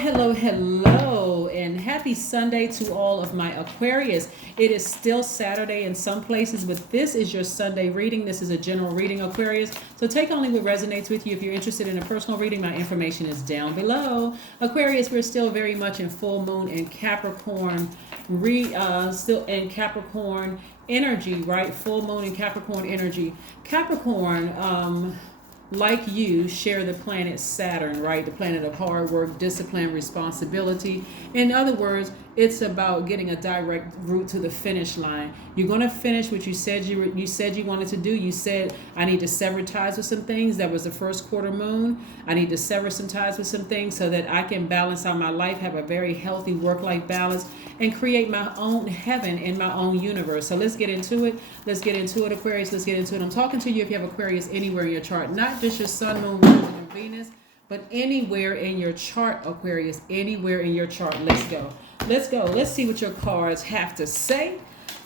Hello, and happy Sunday to all of my Aquarius. It is still Saturday in some places, but this is your Sunday reading. This is a general reading, Aquarius. So take only what resonates with you. If you're interested in a personal reading, my information is down below. Aquarius, we're still very much in full moon in Capricorn, still in Capricorn energy, right? Full moon in Capricorn energy. Capricorn, like you, share the planet Saturn, right? The planet of hard work, discipline, responsibility. In other words, it's about getting a direct route to the finish line. You're going to finish what you said you wanted to do. You said, I need to sever ties with some things. That was the first quarter moon. I need to sever some ties with some things so that I can balance out my life, have a very healthy work-life balance, and create my own heaven in my own universe. So let's get into it. Aquarius. Let's get into it. I'm talking to you if you have Aquarius anywhere in your chart, not just your sun, moon, rising, and Venus, but anywhere in your chart, Aquarius, anywhere in your chart. Let's go. Let's see what your cards have to say.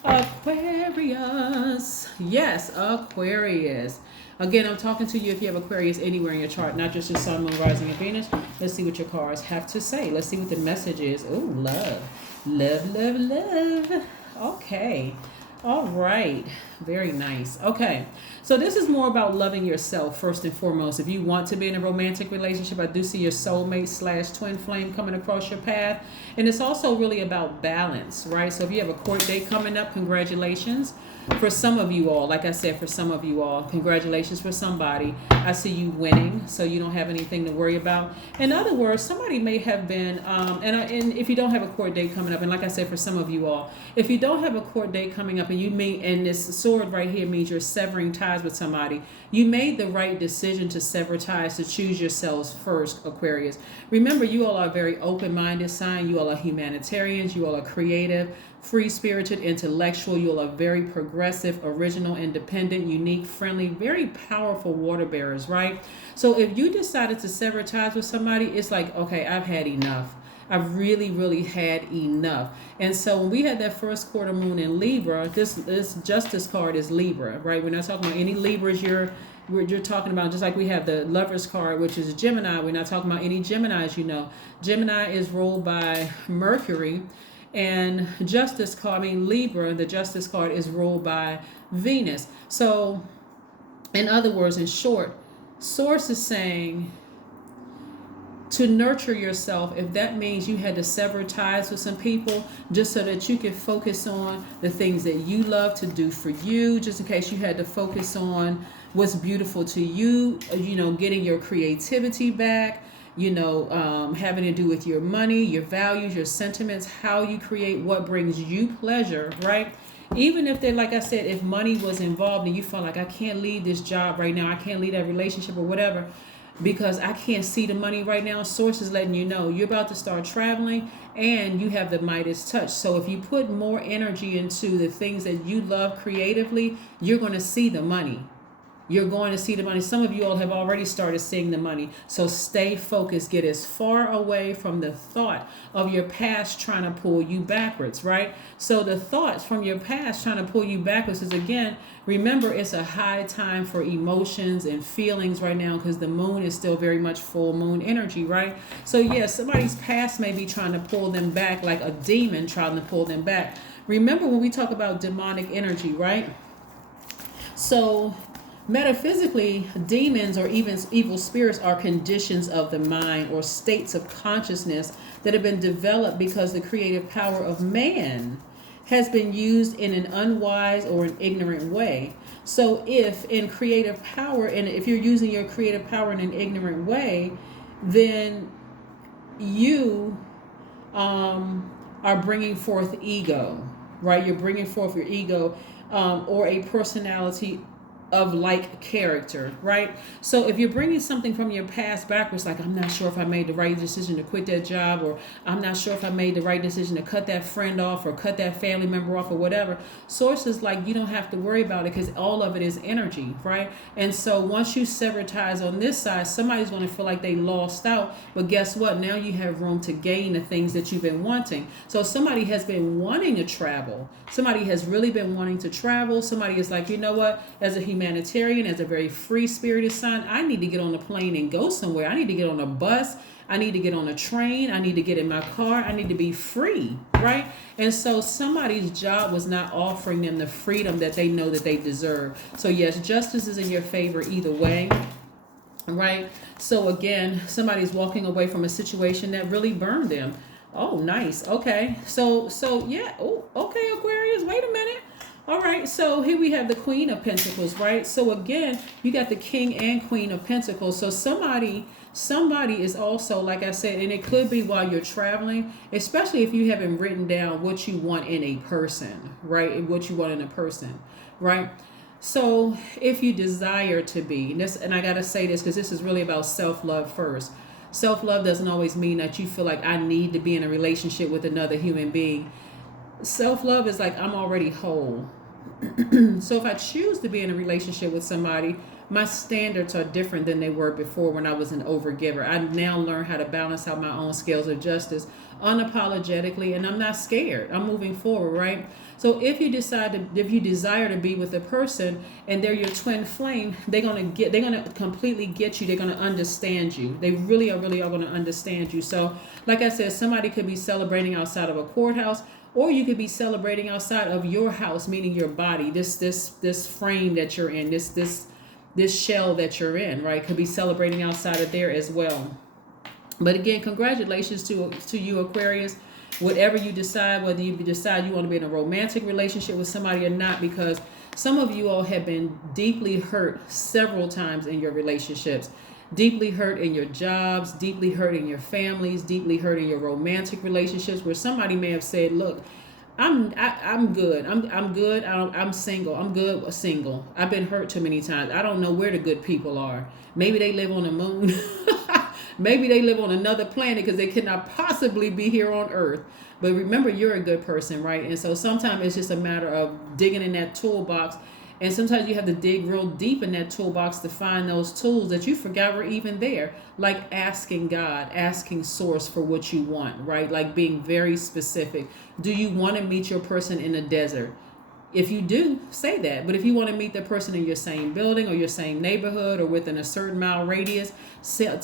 Aquarius. Yes, Aquarius. Again, I'm talking to you if you have Aquarius anywhere in your chart, not just your sun, moon, rising, and Venus. Let's see what your cards have to say. Let's see what the message is. Oh, love. Okay. All right. Very nice. Okay. So this is more about loving yourself first and foremost. If you want to be in a romantic relationship, I do see your soulmate / twin flame coming across your path. And it's also really about balance, right? So if you have a court date coming up, congratulations. For some of you all, like I said, congratulations for somebody. I see you winning, so you don't have anything to worry about. In other words, somebody may have been, and if you don't have a court date coming up, and like I said, for some of you all, if you don't have a court date coming up, and this sword right here means you're severing ties with somebody, you made the right decision to sever ties, to choose yourselves first, Aquarius. Remember, you all are a very open-minded sign. You all are humanitarians. You all are creative, free-spirited, intellectual. You all are very progressive, original, independent, unique, friendly, very powerful water bearers, right? So if you decided to sever ties with somebody, it's like, okay, I've had enough. I've really had enough. And so when we had that first quarter moon in Libra, this justice card is Libra, right? We're not talking about any Libras you're talking about, just like we have the Lovers card, which is Gemini. We're not talking about any Geminis, you know. Gemini is ruled by Mercury. And Libra, the Justice card, is ruled by Venus. So, in other words, in short, Source is saying to nurture yourself, if that means you had to sever ties with some people just so that you can focus on the things that you love to do for you, just in case you had to focus on what's beautiful to you, getting your creativity back, having to do with your money, your values, your sentiments, how you create what brings you pleasure, right? Even if like I said, if money was involved and you felt like I can't leave this job right now, I can't leave that relationship or whatever, because I can't see the money right now, Source is letting you know you're about to start traveling and you have the Midas touch. So if you put more energy into the things that you love creatively, you're going to see the money. Some of you all have already started seeing the money. So stay focused. Get as far away from the thought of your past trying to pull you backwards, right? So the thoughts from your past trying to pull you backwards is, again, remember, it's a high time for emotions and feelings right now because the moon is still very much full moon energy, right? So yes, somebody's past may be trying to pull them back, like a demon trying to pull them back. Remember when we talk about demonic energy, right? So metaphysically, demons or even evil spirits are conditions of the mind or states of consciousness that have been developed because the creative power of man has been used in an unwise or an ignorant way. So if in creative power, and if you're using your creative power in an ignorant way, then you are bringing forth ego, right? You're bringing forth your ego or a personality of like character, right? So if you're bringing something from your past backwards, like I'm not sure if I made the right decision to quit that job, or I'm not sure if I made the right decision to cut that friend off or cut that family member off or whatever, Source is like, you don't have to worry about it because all of it is energy, right? And so once you sever ties on this side, somebody's going to feel like they lost out, but guess what? Now you have room to gain the things that you've been wanting. So somebody has been wanting to travel. Somebody has really been wanting to travel. Somebody is like, you know what? As a human humanitarian, as a very free spirited sign, I need to get on a plane and go somewhere. I need to get on a bus. I need to get on a train. I need to get in my car. I need to be free, right? And so somebody's job was not offering them the freedom that they know that they deserve. So yes, justice is in your favor either way. Right. So again, somebody's walking away from a situation that really burned them. Oh, nice. Okay. So yeah. Oh, okay, Aquarius. Wait a minute. All right. So here we have the Queen of Pentacles, right? So again, you got the King and Queen of Pentacles. So somebody is also, like I said, and it could be while you're traveling, especially if you haven't written down what you want in a person, right? What you want in a person, right? So if you desire to be, and I got to say this because this is really about self-love first. Self-love doesn't always mean that you feel like I need to be in a relationship with another human being. Self-love is like, I'm already whole. So if I choose to be in a relationship with somebody, my standards are different than they were before when I was an overgiver. I now learn how to balance out my own scales of justice unapologetically, and I'm not scared. I'm moving forward, right? So if you desire to be with a person and they're your twin flame, they're gonna completely get you. They're gonna understand you. They really are gonna understand you. So like I said, somebody could be celebrating outside of a courthouse, or you could be celebrating outside of your house, meaning your body, this frame that you're in, this shell that you're in, right? Could be celebrating outside of there as well. But again, congratulations to you, Aquarius. Whatever you decide, whether you decide you want to be in a romantic relationship with somebody or not, because some of you all have been deeply hurt several times in your relationships, deeply hurt in your jobs, deeply hurt in your families, deeply hurt in your romantic relationships, where somebody may have said, look, I'm good. I'm good. I'm single. I'm good single. I've been hurt too many times. I don't know where the good people are. Maybe they live on the moon. Maybe they live on another planet because they cannot possibly be here on Earth. But remember, you're a good person, right? And so sometimes it's just a matter of digging in that toolbox. And sometimes you have to dig real deep in that toolbox to find those tools that you forgot were even there. Like asking God, asking Source for what you want, right? Like being very specific. Do you want to meet your person in a desert? If you do, say that. But if you want to meet the person in your same building or your same neighborhood or within a certain mile radius,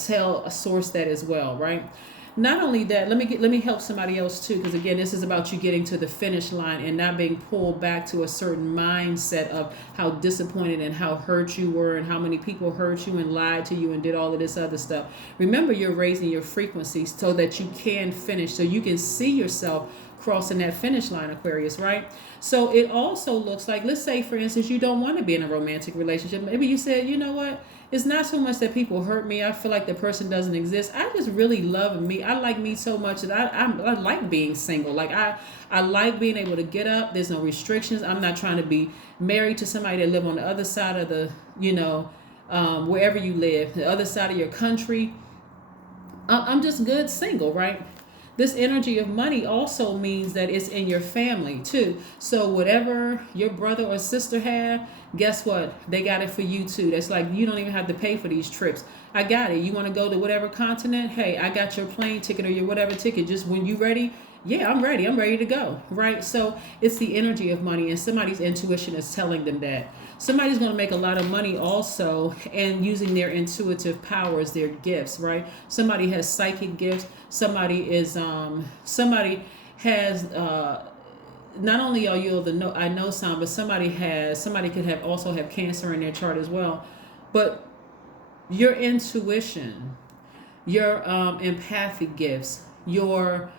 tell a Source that as well, right? Not only that, let me help somebody else too, because again, this is about you getting to the finish line and not being pulled back to a certain mindset of how disappointed and how hurt you were and how many people hurt you and lied to you and did all of this other stuff. Remember, you're raising your frequency so that you can finish, so you can see yourself crossing that finish line, Aquarius, right? So it also looks like, let's say, for instance, you don't want to be in a romantic relationship. Maybe you said, you know what? It's not so much that people hurt me. I feel like the person doesn't exist. I just really love me. I like me so much that I like being single. Like I like being able to get up. There's no restrictions. I'm not trying to be married to somebody that live on the other side of the, wherever you live, the other side of your country. I'm just good single, right? This energy of money also means that it's in your family too. So whatever your brother or sister have, guess what? They got it for you too. That's like, you don't even have to pay for these trips. I got it. You want to go to whatever continent? Hey, I got your plane ticket or your whatever ticket. Just when you ready, yeah, I'm ready. I'm ready to go, right? So it's the energy of money, and somebody's intuition is telling them that. Somebody's going to make a lot of money also and using their intuitive powers, their gifts, right? Somebody has psychic gifts. Somebody has not only are you the I know sign, but somebody could also have Cancer in their chart as well. But your intuition, your empathic gifts, your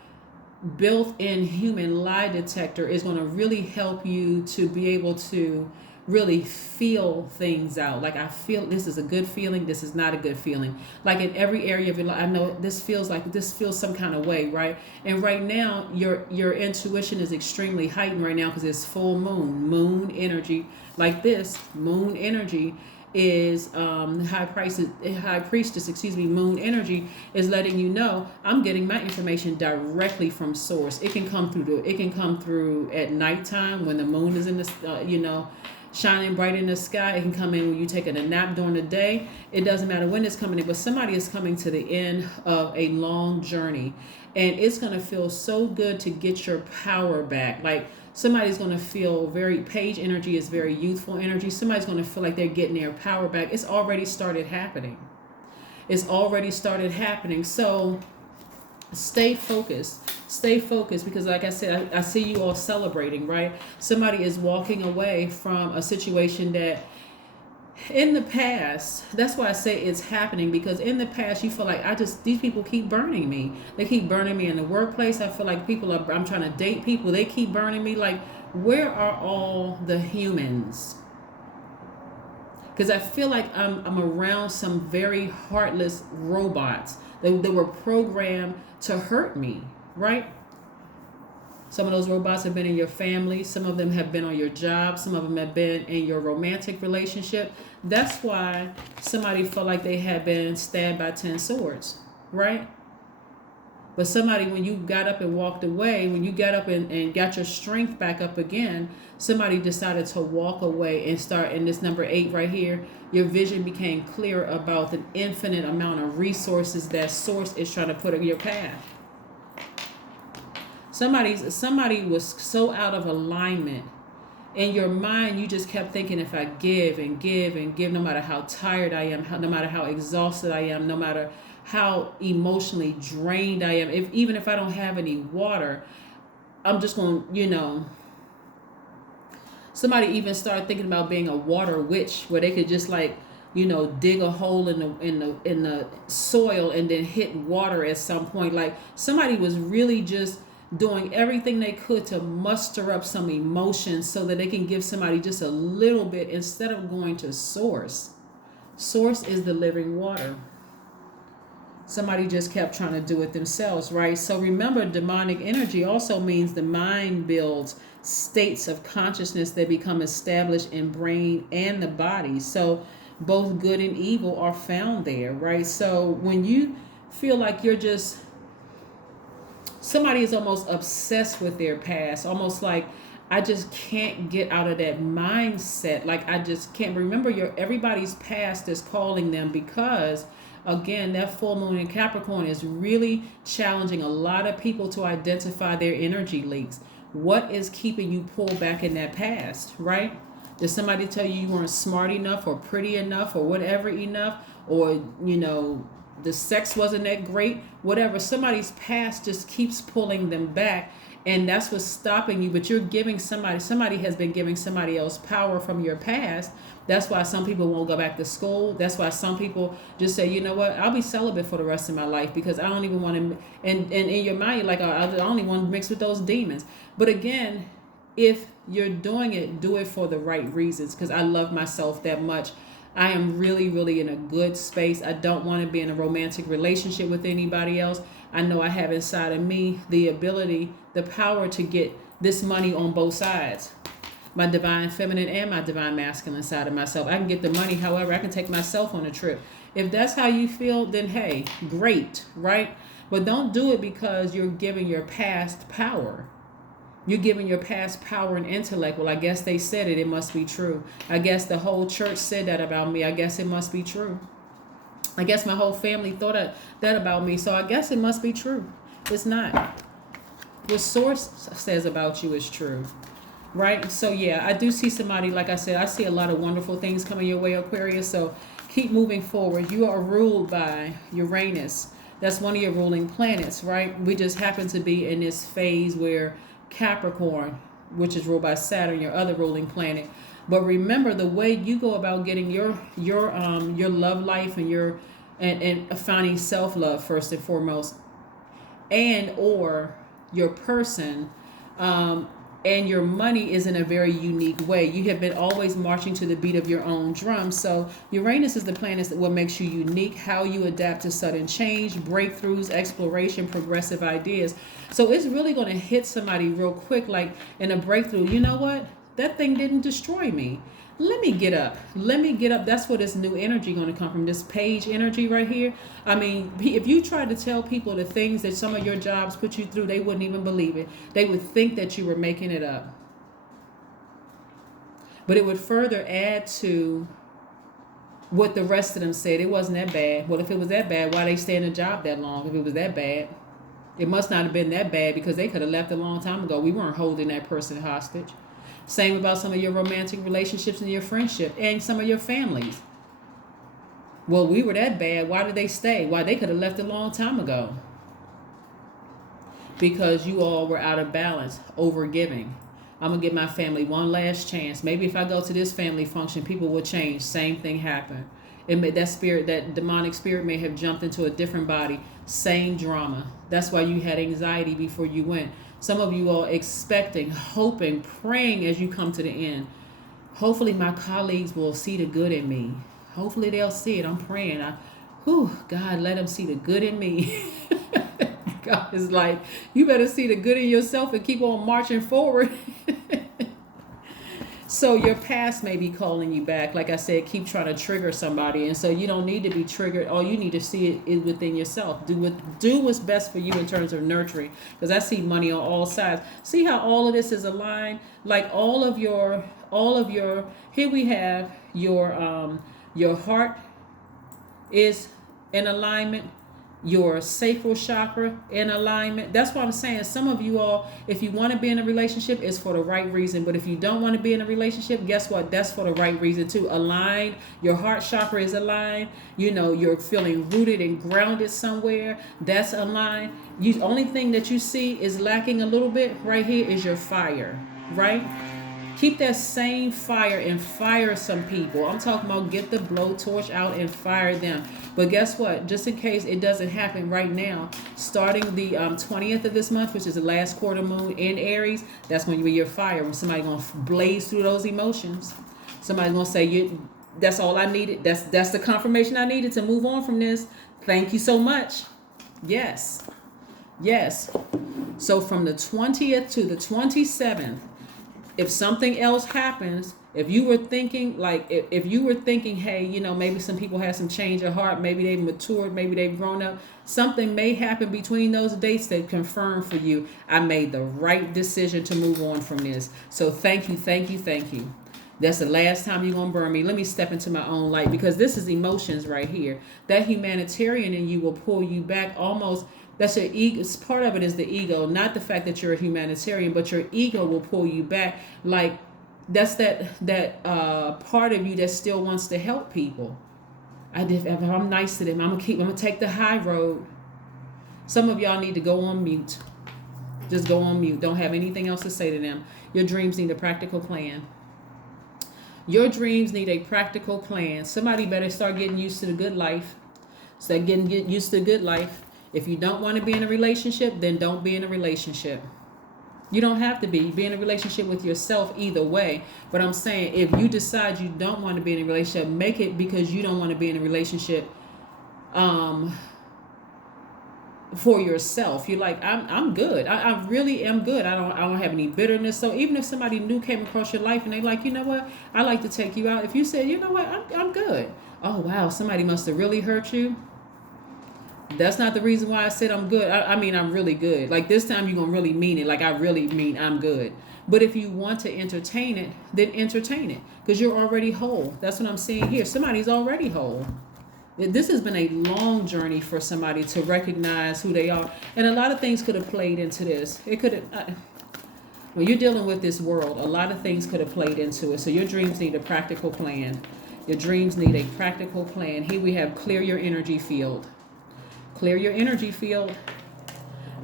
built-in human lie detector is going to really help you to be able to really feel things out. Like, I feel this is a good feeling, this is not a good feeling. Like in every area of your life, I know this feels some kind of way, right? And right now your intuition is extremely heightened right now because it's full moon energy. Like this moon energy is high priestess, moon energy is letting you know I'm getting my information directly from Source. It can come through at nighttime when the moon is in the shining bright in the sky. It can come in when you're taking a nap during the day. It doesn't matter when it's coming in, but somebody is coming to the end of a long journey, and it's going to feel so good to get your power back. Like Somebody's going to feel page energy is very youthful energy. Somebody's going to feel like they're getting their power back. It's already started happening. It's already started happening. So stay focused. Stay focused, because like I said, I see you all celebrating, right? Somebody is walking away from a situation that in the past, that's why I say it's happening, because in the past you feel like these people keep burning me. They keep burning me in the workplace. I feel like I'm trying to date people. They keep burning me. Like, where are all the humans? Because I feel like I'm around some very heartless robots. They were programmed to hurt me, right? Some of those robots have been in your family. Some of them have been on your job. Some of them have been in your romantic relationship. That's why somebody felt like they had been stabbed by 10 swords, right? But somebody, when you got up and walked away, when you got up and got your strength back up again, somebody decided to walk away and start in this number 8 right here. Your vision became clear about the infinite amount of resources that source is trying to put in your path. Somebody was so out of alignment. In your mind, you just kept thinking, if I give and give and give, no matter how tired I am, no matter how exhausted I am, no matter how emotionally drained I am, even if I don't have any water, I'm just going to, somebody even started thinking about being a water witch, where they could just dig a hole in the soil and then hit water at some point. Like, somebody was really just doing everything they could to muster up some emotions so that they can give somebody just a little bit instead of going to source. Source is the living water. Somebody just kept trying to do it themselves, right? So remember, demonic energy also means the mind builds states of consciousness that become established in brain and the body. So both good and evil are found there, right? So when you feel like somebody is almost obsessed with their past, almost like, I just can't get out of that mindset. Like, I just can't remember. Everybody's past is calling them, because again, that full moon in Capricorn is really challenging a lot of people to identify their energy leaks. What is keeping you pulled back in that past, right? Did somebody tell you weren't smart enough or pretty enough or whatever enough, or the sex wasn't that great, whatever? Somebody's past just keeps pulling them back, and that's what's stopping you. But you're giving somebody has been giving somebody else power from your past. That's why some people won't go back to school. That's why some people just say, you know what, I'll be celibate for the rest of my life, because I don't even want to, and in your mind, you're like, I only want to mix with those demons. But again, if you're doing it, do it for the right reasons, because I love myself that much. I am really, really in a good space. I don't want to be in a romantic relationship with anybody else. I know I have inside of me the ability, the power to get this money on both sides. My divine feminine and my divine masculine side of myself. I can get the money, however, I can take myself on a trip. If that's how you feel, then hey, great, right? But don't do it because you're giving your past power. You're giving your past power and intellect. Well, I guess they said it. It must be true. I guess the whole church said that about me. I guess it must be true. I guess my whole family thought that about me. So I guess it must be true. It's not. What source says about you is true. Right? So yeah, I do see somebody, like I said, I see a lot of wonderful things coming your way, Aquarius. So keep moving forward. You are ruled by Uranus. That's one of your ruling planets, right? We just happen to be in this phase where Capricorn, which is ruled by Saturn, your other ruling planet. But remember, the way you go about getting your love life and finding self-love first and foremost, and or your person, and your money is in a very unique way. You have been always marching to the beat of your own drum. So Uranus is the planet that what makes you unique, how you adapt to sudden change, breakthroughs, exploration, progressive ideas. So it's really going to hit somebody real quick, like in a breakthrough. You know what? That thing didn't destroy me. Let me get up. That's where this new energy going to come from, this page energy right here. I mean, if you try to tell people the things that some of your jobs put you through, they wouldn't even believe it. They would think that you were making it up. But it would further add to what the rest of them said. It wasn't that bad. Well, if it was that bad, why they stay in a job that long if it was that bad? It must not have been that bad because they could have left a long time ago. We weren't holding that person hostage. Same about some of your romantic relationships and your friendship and some of your families. Well, we were that bad. Why did they stay? Why, they could have left a long time ago. Because you all were out of balance, over giving. I'm going to give my family one last chance. Maybe if I go to this family function, people will change. Same thing happened. That spirit, that demonic spirit may have jumped into a different body. Same drama. That's why you had anxiety before you went. Some of you are expecting, hoping, praying as you come to the end. Hopefully my colleagues will see the good in me. Hopefully they'll see it. I'm praying. God, let them see the good in me. God is like, you better see the good in yourself and keep on marching forward. So your past may be calling you back. Like I said, keep trying to trigger somebody. And so you don't need to be triggered. All you need to see it is within yourself. Do what's best for you in terms of nurturing. Because I see money on all sides. See how all of this is aligned? Like all of your, here we have your heart is in alignment. Your sacral chakra in alignment. That's what I'm saying. Some of you all, if you want to be in a relationship, it's for the right reason. But if you don't want to be in a relationship, guess what? That's for the right reason too. Aligned. Your heart chakra is aligned. You know, you're feeling rooted and grounded somewhere. That's aligned. Only thing that you see is lacking a little bit right here is your fire, right? Keep that same fire and fire some people. I'm talking about get the blowtorch out and fire them. But guess what? Just in case it doesn't happen right now, starting the 20th of this month, which is the last quarter moon in Aries, that's when you're fire. When somebody's going to blaze through those emotions. Somebody's going to say, that's all I needed. That's the confirmation I needed to move on from this. Thank you so much. Yes. So from the 20th to the 27th, if something else happens, if you were thinking, hey, you know, maybe some people had some change of heart, maybe they've matured, maybe they've grown up, something may happen between those dates that confirm for you, I made the right decision to move on from this. So thank you. That's the last time you're going to burn me. Let me step into my own light, because this is emotions right here. That humanitarian in you will pull you back almost. That's your ego. Part of it is the ego, not the fact that you're a humanitarian, but your ego will pull you back. Like that's that part of you that still wants to help people. If I'm nice to them, I'm gonna take the high road. Some of y'all need to go on mute. Just go on mute. Don't have anything else to say to them. Your dreams need a practical plan. Your dreams need a practical plan. Somebody better start getting used to the good life. Get used to the good life. If you don't want to be in a relationship, then don't be in a relationship. You don't have to be in a relationship with yourself either way. But I'm saying, if you decide you don't want to be in a relationship, make it because you don't want to be in a relationship for yourself. You're like, I'm good. I really am good. I don't have any bitterness. So even if somebody new came across your life and they like, you know what, I like to take you out. If you said, you know what, I'm good. Oh wow, somebody must have really hurt you. That's not the reason why I said I'm good. I mean, I'm really good. Like this time you're going to really mean it. Like I really mean I'm good. But if you want to entertain it, then entertain it. Because you're already whole. That's what I'm saying here. Somebody's already whole. This has been a long journey for somebody to recognize who they are. And a lot of things could have played into this. It could have... when you're dealing with this world, a lot of things could have played into it. So your dreams need a practical plan. Your dreams need a practical plan. Here we have clear your energy field. Clear your energy field.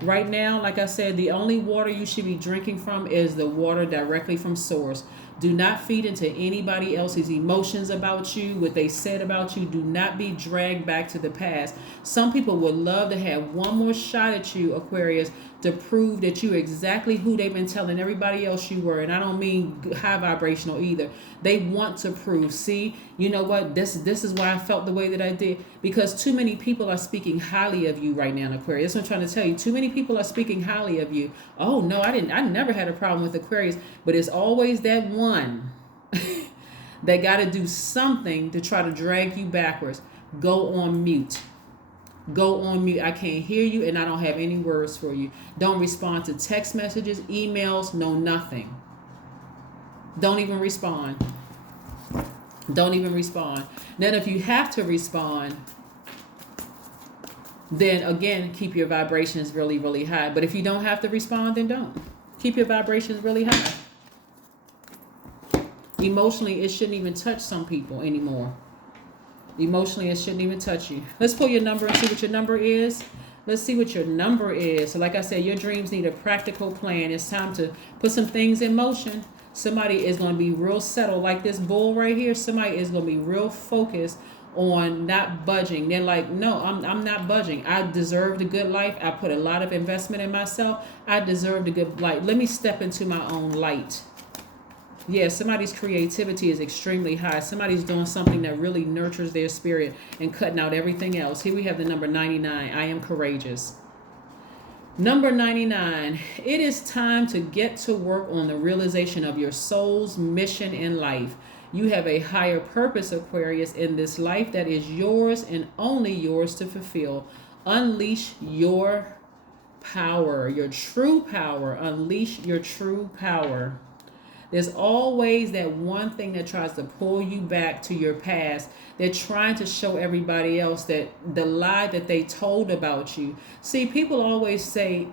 Right now, like I said, the only water you should be drinking from is the water directly from source. Do not feed into anybody else's emotions about you, what they said about you. Do not be dragged back to the past. Some people would love to have one more shot at you, Aquarius, to prove that you're exactly who they've been telling everybody else you were. And I don't mean high vibrational either. They want to prove, see, you know what, this is why I felt the way that I did. Because too many people are speaking highly of you right now, Aquarius. That's what I'm trying to tell you. Too many people are speaking highly of you. Oh no, I never had a problem with Aquarius. But it's always that one that got to do something to try to drag you backwards. Go on mute. Go on mute. I can't hear you and I don't have any words for you. Don't respond to text messages, emails, no nothing. Don't even respond. Don't even respond. Then if you have to respond, then again, keep your vibrations really, really high. But if you don't have to respond, then don't. Keep your vibrations really high. Emotionally, it shouldn't even touch some people anymore. Emotionally, it shouldn't even touch you. Let's pull your number and see what your number is. Let's see what your number is. So like I said, your dreams need a practical plan. It's time to put some things in motion. Somebody is going to be real settled, like this bull right here. Somebody is going to be real focused on not budging. They're like, no, I'm not budging. I deserve the good life. I put a lot of investment in myself. I deserve the good life. Let me step into my own light. Yeah, somebody's creativity is extremely high. Somebody's doing something that really nurtures their spirit and cutting out everything else. Here we have the number 99. I am courageous. Number 99. It is time to get to work on the realization of your soul's mission in life. You have a higher purpose, Aquarius, in this life that is yours and only yours to fulfill. Unleash your power, your true power. Unleash your true power. There's always that one thing that tries to pull you back to your past. They're trying to show everybody else that the lie that they told about you. See, people always say,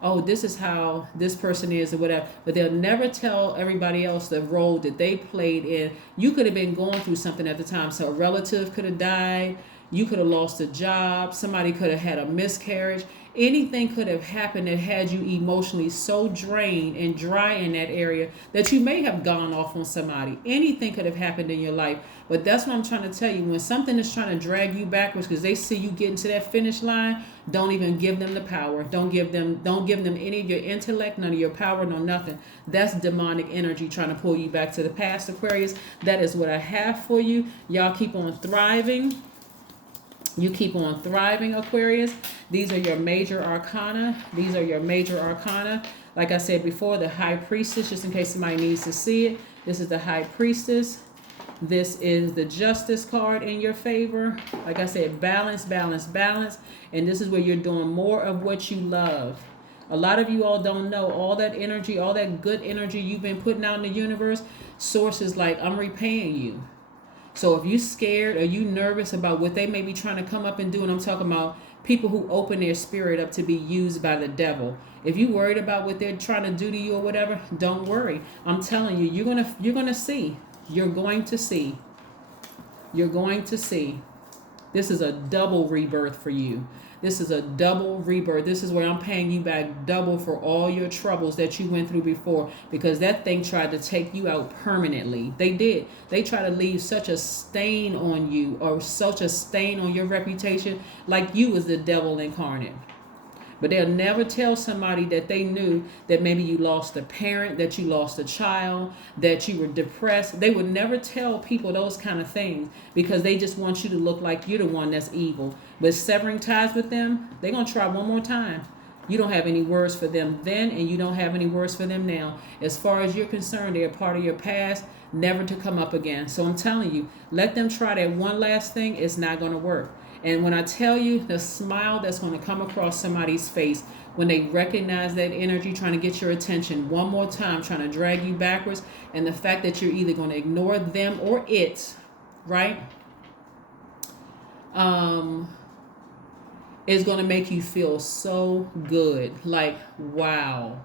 oh, this is how this person is or whatever, but they'll never tell everybody else the role that they played in. You could have been going through something at the time. So a relative could have died. You could have lost a job. Somebody could have had a miscarriage. Anything could have happened that had you emotionally so drained and dry in that area that you may have gone off on somebody. Anything could have happened in your life. But that's what I'm trying to tell you. When something is trying to drag you backwards because they see you getting to that finish line, don't even give them the power. Don't give them any of your intellect, none of your power, no nothing. That's demonic energy trying to pull you back to the past, Aquarius. That is what I have for you. Y'all keep on thriving. You keep on thriving, Aquarius. These are your major arcana. These are your major arcana. Like I said before, the High Priestess, just in case somebody needs to see it. This is the High Priestess. This is the Justice card in your favor. Like I said, balance, balance, balance. And this is where you're doing more of what you love. A lot of you all don't know all that energy, all that good energy you've been putting out in the universe. Source is like, I'm repaying you. So if you're scared or you nervous about what they may be trying to come up and do, and I'm talking about people who open their spirit up to be used by the devil. If you're worried about what they're trying to do to you or whatever, don't worry. I'm telling you, you're gonna see. You're going to see. You're going to see. This is a double rebirth for you. This is a double rebirth. This is where I'm paying you back double for all your troubles that you went through before, because that thing tried to take you out permanently. They did. They tried to leave such a stain on you, or such a stain on your reputation, like you was the devil incarnate. But they'll never tell somebody that they knew that maybe you lost a parent, that you lost a child, that you were depressed. They would never tell people those kind of things because they just want you to look like you're the one that's evil. But severing ties with them, they're going to try one more time. You don't have any words for them then, and you don't have any words for them now. As far as you're concerned, they're a part of your past, never to come up again. So I'm telling you, let them try that one last thing. It's not going to work. And when I tell you the smile that's going to come across somebody's face when they recognize that energy trying to get your attention one more time, trying to drag you backwards, and the fact that you're either going to ignore them or it, right, is going to make you feel so good. Like, wow.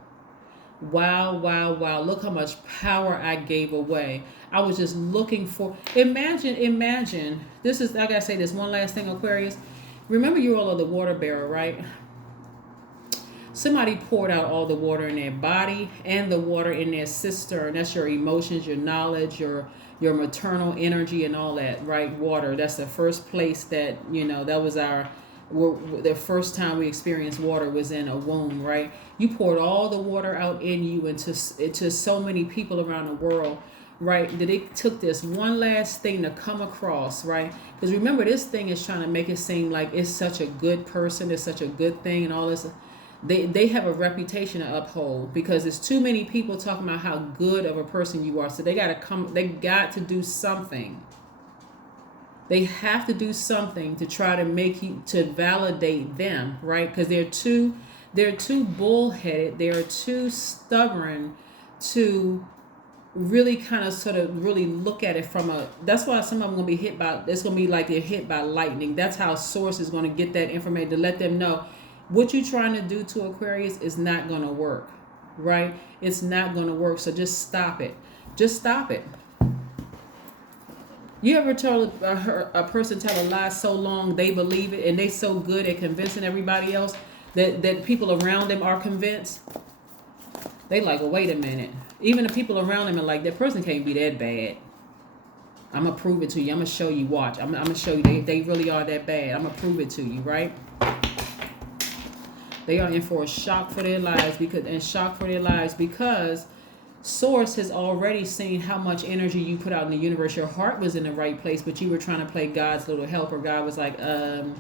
Wow, wow, wow. Look how much power I gave away. I was just looking for... Imagine. This is, I gotta say this one last thing, Aquarius. Remember you all are the water bearer, right? Somebody poured out all the water in their body and the water in their cistern. That's your emotions, your knowledge, your maternal energy and all that, right? Water. That's the first place that, that was the first time we experienced water was in a womb, right? You poured all the water out in you into so many people around the world, right? That it took this one last thing to come across, right? Because remember, this thing is trying to make it seem like it's such a good person, it's such a good thing and all this. They have a reputation to uphold because there's too many people talking about how good of a person you are. So they got to do something. They have to do something to try to validate them, right? Because they're too bullheaded. They're too stubborn to really kind of sort of really look at it from a, that's why some of them going to be hit by, it's going to be like they're hit by lightning. That's how source is going to get that information to let them know what you're trying to do to Aquarius is not going to work, right? It's not going to work. So just stop it. Just stop it. You ever told a person tell a lie so long they believe it, and they so good at convincing everybody else that people around them are convinced? They like, well, wait a minute. Even the people around them are like, that person can't be that bad. I'm going to prove it to you. I'm going to show you. Watch. I'm going to show you they really are that bad. I'm going to prove it to you, right? They are in for a shock for their lives because Source has already seen how much energy you put out in the universe. Your heart was in the right place, but you were trying to play God's little helper. God was like, I'm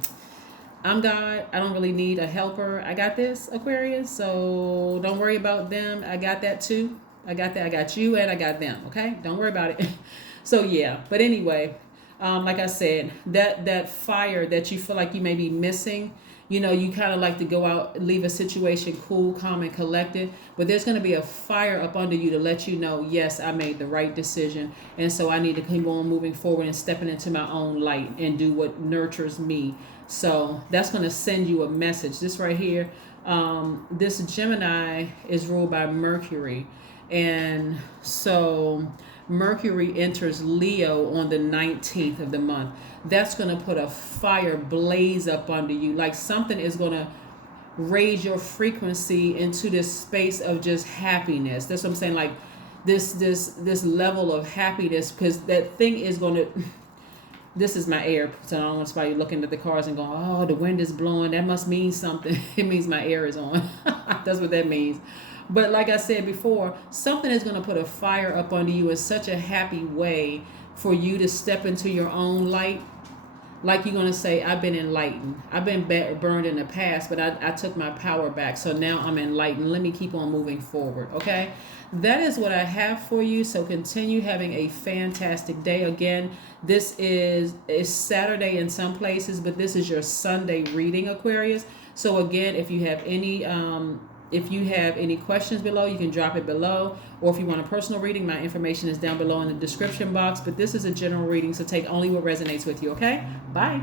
God. I don't really need a helper. I got this, Aquarius. So don't worry about them. I got that too. I got that. I got you and I got them. Okay? Don't worry about it. So yeah. But anyway, like I said, that fire that you feel like you may be missing, you know, you kind of like to go out and leave a situation cool, calm, and collected. But there's going to be a fire up under you to let you know, yes, I made the right decision. And so I need to keep on moving forward and stepping into my own light and do what nurtures me. So that's going to send you a message. This right here, this Gemini is ruled by Mercury. And so Mercury enters Leo on the 19th of the month. That's going to put a fire blaze up under you. Like something is going to raise your frequency into this space of just happiness. That's what I'm saying. Like this level of happiness, because that thing is going to, this is my air. So I don't want somebody looking at the cars and going, oh, the wind is blowing. That must mean something. It means my air is on. That's what that means. But like I said before, something is going to put a fire up under you in such a happy way for you to step into your own light. Like you're going to say, I've been enlightened. I've been burned in the past, but I took my power back. So now I'm enlightened. Let me keep on moving forward. Okay. That is what I have for you. So continue having a fantastic day. Again, this is Saturday in some places, but this is your Sunday reading, Aquarius. So again, if you have any questions below, you can drop it below. Or if you want a personal reading, my information is down below in the description box. But this is a general reading, so take only what resonates with you, okay? Bye.